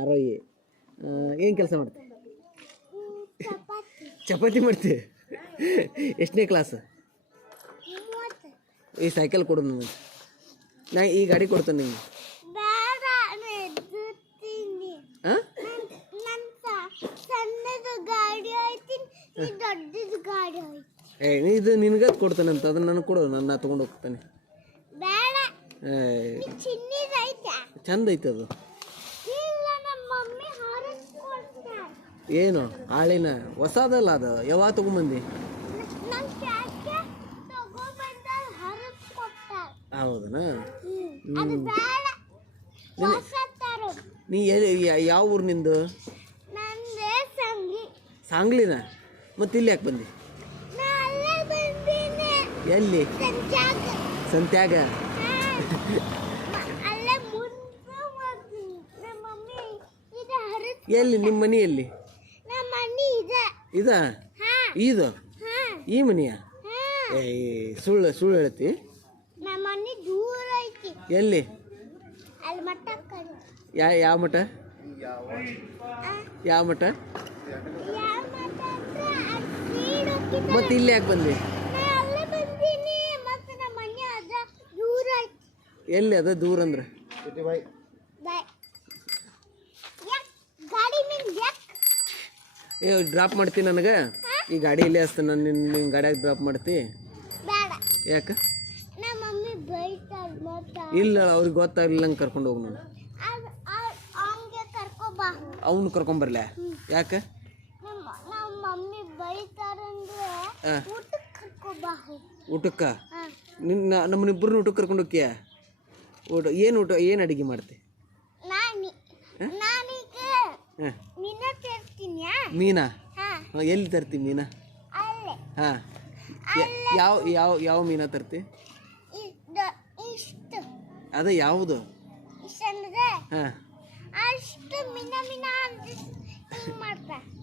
ಆರೋಹಿ. ಏನು ಕೆಲಸ ಮಾಡ್ತಿ? ಚಪಾತಿ ಮಾಡ್ತಿ? ಎಷ್ಟನೇ ಕ್ಲಾಸ್? ಈ ಸೈಕಲ್ ಕೊಡು ನನಗೆ, ನಾ ಈ ಗಾಡಿ ಕೊಡ್ತೇನೆ ನಿಂಗೆ. ಹಾಂ, ಇದು ನಿನಗೆ ಕೊಡ್ತಾನಂತ, ಅದನ್ನ ನನಗೆ ಕೊಡು, ನಾನು ತೊಗೊಂಡು ಹೋಗ್ತಾನೆ. ಚಂದ ಐತೆ ಅದು. ಏನು ಹಾಳಿನ ಹೊಸದಲ್ಲ ಅದು, ಯಾವಾಗ ತಗೊಂಬಂದಿ? ಹೌದನಾ? ನೀ ಯಾವ ಊರು ನಿಂದು? ಸಾಂಗ್ಲಿನ? ಮತ್ತೆ ಇಲ್ಲಿ ಯಾಕೆ ಬಂದಿ? ಎಲ್ಲಿ? ಸಂತ್ಯಾಗ? ಎಲ್ಲಿ ನಿಮ್ಮ ಮನೆ? ಎಲ್ಲಿ ಇದ? ಇದು ಈ ಮನೆಯ? ಸುಳ್ಳು ಸುಳ್ಳು ಹೇಳ್ತಿ? ಎಲ್ಲಿ? ಯಾವ ಮಠ? ಯಾವ ಮಠ? ಮತ್ತೆ ಇಲ್ಲಿ ಯಾಕೆ ಬಂದಿ? ಎಲ್ಲಿ ಅದ ದೂರ ಅಂದ್ರೆ? ಡ್ರಾಪ್ ಮಾಡ್ತೀನಿ ನನಗೆ? ಈ ಗಾಡಿ ಇಲ್ಲೇ ಹಚ್ತೀನಿ ನಾನು, ನಿನ್ನ ಗಾಡಿಯಾಗ ಡ್ರಾಪ್ ಮಾಡ್ತಿ? ಯಾಕೆ? ಇಲ್ಲ, ಅವ್ರಿಗೆ ಗೊತ್ತಾಗಲಿಲ್ಲ, ನಂಗೆ ಕರ್ಕೊಂಡು ಹೋಗಿ ನಾನು. ಅವನು ಕರ್ಕೊಂಬರ್ಲ? ಯಾಕೆ? ಊಟಕ್ಕ? ನಮ್ಮನಿಬ್ಬರನ್ನ ಊಟಕ್ಕೆ ಕರ್ಕೊಂಡು ಹೋಗ್ತೀಯ? ಊಟ ಏನು? ಊಟ ಏನು ಅಡುಗೆ ಮಾಡ್ತಿ? ಮೀನಾ? ಎಲ್ಲಿ ತರ್ತಿ ಮೀನಾ? ಹಾಂ, ಯಾವ ಯಾವ ಯಾವ ಮೀನಾ ತರ್ತಿ? ಅದ ಯಾವುದು? ಹಾಂ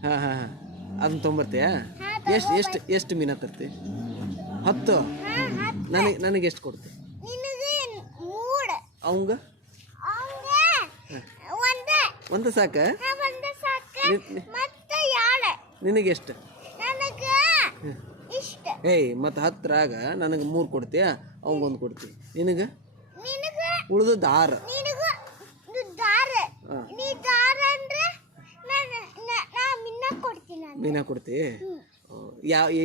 ಹಾಂ ಹಾಂ ಹಾಂ, ಅದನ್ನ ತೊಗೊಂಬರ್ತೀಯ? ಎಷ್ಟು ಮೀನಾ ತರ್ತಿ? 10? ನನಗೆ ಎಷ್ಟು ಕೊಡ್ತಿ? ಅವಂಗ ಒಂದು ಸಾಕ? ನಿನಗೆಷ್ಟು? ಏಯ್, ಮತ್ತು 10ರಾಗ ನನಗೆ 3 ಕೊಡ್ತೀಯ, ಅವಂಗೊಂದು ಕೊಡ್ತೀವಿ. ನಿನಗೆ ಉಳಿದದ್ದು 6. ಮೀನಾ ಕೊಡ್ತಿ?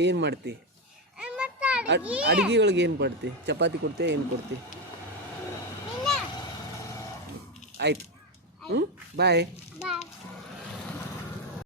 ಏನು ಮಾಡ್ತಿ ಅಡುಗೆ ಒಳಗೆ? ಏನು ಮಾಡ್ತಿ? ಚಪಾತಿ ಕೊಡ್ತಿ? ಏನು ಕೊಡ್ತಿ? ಆಯ್ತು, ಬಾಯ್.